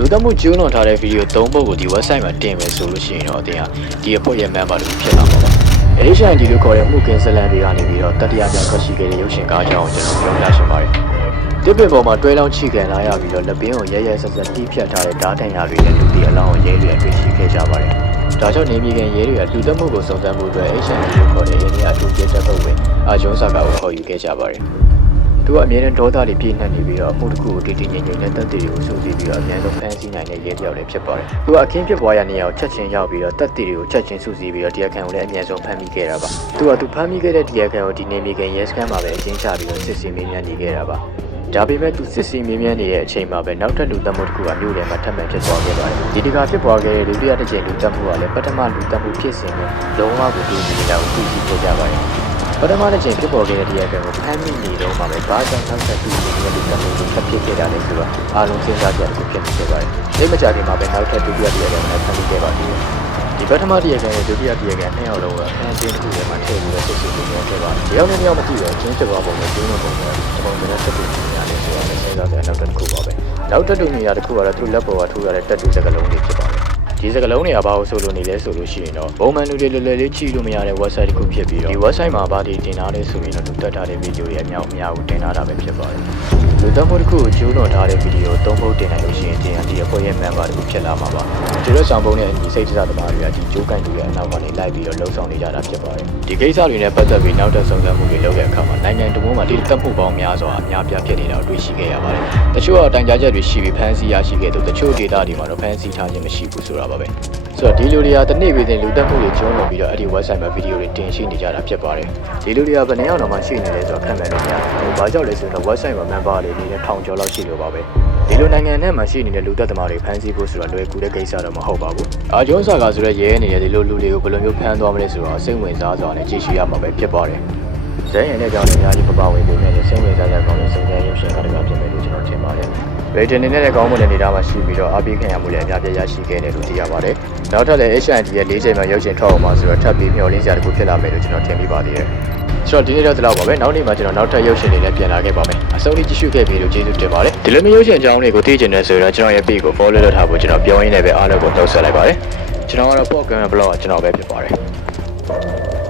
လူသတ်မှုကျူးလွန်ထားတဲ့ဗီဒီယို၃ပုဒ်ကိုဒီ website မှာတင်မယ်ဆိုလို့ရှိရင်တော့အတင်ဟာဒီအဖွဲ့ရဲ့ member တွေဖြစ်လာမှာပါ။ HND လို့ခေါ်တဲ့မှုကင်းဇလန်တွေကနေပြီးတော့တတိယပြန်ထွက်ရှိခဲ့တဲ့ရုပ်ရှင်ကားကြောင်းကိုကျွန်တော်ပြောပြရှင်ပါတယ်။တစ်ပင်ပေါ်မှာတွဲလောင်းချိခံလာရပြီးတော့လက်ပင်ကိုရဲရဲဆက်ဆက်တီးဖြတ်ထားတဲ့ဓာတ်ထန်ရတွေနဲ့လူတီအလောင်းကိုရဲတွေတွေ့ရှိခဲ့ကြပါတယ်။ဒါကြောင့်နေပြည်တော်ရဲတွေကလူသတ်မှုကိုစုံစမ်းမှုအတွက် HND လို့ခေါ်တဲ့အိန္ဒိယအထူးကျတပ်ဖွဲ့ဝင်အာဂျွန်ဆာကာကိုခေါ်ယူခဲ့ကြပါတယ်။ သူကအမြဲတမ်းဒေါသတွေပြည့်နှက်နေပြီးတော့အမှုတစ်ခုကိုတည်တည်ငြိမ်ငြိမ်နဲ့တက်တည်တွေကိုစူးစီးပြီးတော့အများဆုံးဖန်ဆီးနိုင်တဲ့ရဲတယောက်လည်းဖြစ်ပါတယ်။သူကအခင်းဖြစ်ပွားရနေရာကိုချက်ချင်းရောက်ပြီးတော့တက်တည်တွေကိုချက်ချင်းစူးစီးပြီးတော့တရားခံကိုလည်းအများဆုံးဖမ်းမိခဲ့တာပါ။သူကသူဖမ်းမိခဲ့တဲ့တရားခံကိုဒီနေမီကန်ရဲစခန်းမှာပဲအချင်းချပြီးတော့စစ်ဆေးမေးမြန်းနေခဲ့တာပါ။ဒါပေမဲ့သူစစ်စီမေးမြန်းနေတဲ့အချိန်မှာပဲနောက်ထပ်လူသတ်မှုတစ်ခုကမြို့ထဲမှာထပ်မံဖြစ်သွားခဲ့ပါတယ်။ဒီတခါဖြစ်ပွားခဲ့တဲ့လူပြတစ်ချိန်လူသတ်မှုကလည်းပထမလူသတ်မှုဖြစ်စဉ်နဲ့လုံးဝကိုတူညီနေတာကိုသိရှိခဲ့ကြပါတယ်။ ပထမတစ်ချိန်ဖြစ်ပေါ်ခဲ့တဲ့တရားခံကိုဖမ်းမိနေတော့မှပဲဘာကြောင့်နောက်ထပ်တူညီနေတဲ့လူသတ်မှုကိုဖြစ်ဖြစ်ခဲ့တာလဲဆိုတော့အားလုံးစဉ်းစားကြရဖြစ်နေခဲ့ပါတယ်။ဒီမကြခင်မှာပဲနောက်ထပ်ဒုတိယတရားခံကိုဖမ်းမိခဲ့ပါသေးတယ်။ဒီပထမတရားခံရဲ့ဒုတိယတရားခံနှစ်ယောက်လုံးကဖမ်းခြင်းတစ်ခုထဲမှာထည့်ပြီးတော့စစ်ဆေးနေခဲ့ပါတယ်။ဒီရောက်နေရောက်မသိတော့ချင်းဖြစ်သွားပုံနဲ့ကျင်းနေပုံနဲ့အပုံနဲ့ဆက်ပြီးနေရတယ်ဆိုတာလည်းစဉ်းစားကြနောက်တစ်ခုပါပဲ။နောက်တစ်တူနေရာတစ်ခုကတော့သူ့လက်ပေါ်ကထိုးရတဲ့တက်တူစကလုံးတွေဖြစ်ပါတယ်။ ဒီစကလုံးတွေကဘာလို့ဆိုလို့နေလဲဆိုလို့ရှိရင်တော့ပုံမှန်လူတွေလွယ်လွယ်လေးကြည့်လို့မရတဲ့ website တစ်ခုဖြစ်ပြီးတော့ဒီ website မှာဘာတွေတင်ထားလဲဆိုရင်တော့သူတက်ထားတဲ့ဗီဒီယိုတွေအများအများကိုတင်ထားတာပဲဖြစ်ပါတယ်။လူသတ်မှုတစ်ခုကိုကျူးလွန်ထားတဲ့ဗီဒီယိုသုံးပုဒ်တင်နိုင်လို့ရှိရင်တင်ဒီအဖွဲ့ရဲ့ member တစ်ခုဖြစ်လာမှာပါ။ဒီလိုဆောင်ပုံနဲ့ဒီစိတ်တစားသမားတွေကဒီကြိုးကန်တူရဲ့အနောက်ကနေလိုက်ပြီးတော့လှုပ်ဆောင်နေကြတာဖြစ်ပါတယ်။ဒီကိစ္စတွေနဲ့ပတ်သက်ပြီးနောက်ထပ်စုံစမ်းမှုတွေလုပ်တဲ့အခါမှာနိုင်ငံတော်မှာဒီသတ်မှုပေါင်းများစွာအများပြားဖြစ်နေတာကိုတွေ့ရှိခဲ့ရပါတယ်။တချို့ကတိုင်ကြားချက်တွေရှိပြီးဖမ်းဆီးရရှိခဲ့သူတချို့ဒေသတွေမှာတော့ဖမ်းဆီးထားခြင်းမရှိဘူးဆိုတာပါပဲ။ဆိုတော့ဒီလူတွေကတနေ့ပြည်တင်လူတက်မှုတွေကျုံးလို့ပြီးတော့အဲ့ဒီ website မှာဗီဒီယိုတွေတင်ရှိနေကြတာဖြစ်ပါတယ်။ဒီလူတွေကဘယ်နှယောက်တော့မှရှိနေလဲဆိုတော့ခံမယ်လို့မရဘူး။ဘာကြောင့်လဲဆိုတော့ website မှာ member တွေနေတဲ့ထောင်ကျော်လောက်ရှိလို့ပါပဲ။ဒီလိုနိုင်ငံနဲ့မှာရှိနေတဲ့လူသက်သမားတွေဖမ်းဆီးဖို့ဆိုတာလွယ်ကူတဲ့ကိစ္စတော့မဟုတ်ပါဘူး။အာဂျွန်ဆာကဆိုတဲ့ရဲနေတဲ့ဒီလိုလူတွေကိုဘယ်လိုမျိုးဖမ်းသွားမလဲဆိုတော့စိတ်ဝင်စားစွာနဲ့ကြည့်ရှုရမှာပဲဖြစ်ပါတယ်။ဇဲရင်တဲ့ကြောင့်လည်းအများကြီးပပဝင်နေတယ်စိတ်ဝင်စားစရာကောင်းတဲ့စုံစမ်းရု ပါတယ်။ရေတင်နေတဲ့ကောင်းမွန်တဲ့နေသားမှာရှိပြီးတော့အပိခံရမှုလည်းအများပြရရှိခဲ့တယ်လို့သိရပါတယ်။နောက်ထပ်လည်း HND ရဲ့၄ချိန်မှာရုပ်ရှင်ထွက်အောင်မှာဆိုတော့ထပ်ပြီးမျှော်လင့်စရာတစ်ခုဖြစ်လာမယ်လို့ကျွန်တော်ထင်မိပါသေးတယ်။ဆိုတော့ဒီနေ့တော့ဒီလောက်ပါပဲ။နောက်နေ့မှာကျွန်တော်နောက်ထပ်ရုပ်ရှင်တွေလည်းပြန်လာခဲ့ပါမယ်။အဆုံးထိကြည့်ရှုခဲ့ပြီးလို့ကျေးဇူးတင်ပါတယ်။ဒီလိုမျိုးရုပ်ရှင်အကြောင်းတွေကိုသိချင်တယ်ဆိုတော့ကျွန်တော်ရဲ့ page ကို follow လုပ်ထားဖို့ကျွန်တော်ပြောရင်းနဲ့ပဲအားလုံးကိုနှုတ်ဆက်လိုက်ပါတယ်။ကျွန်တော်ကတော့ podcast blog ကျွန်တော်ပဲဖြစ်ပါတယ်။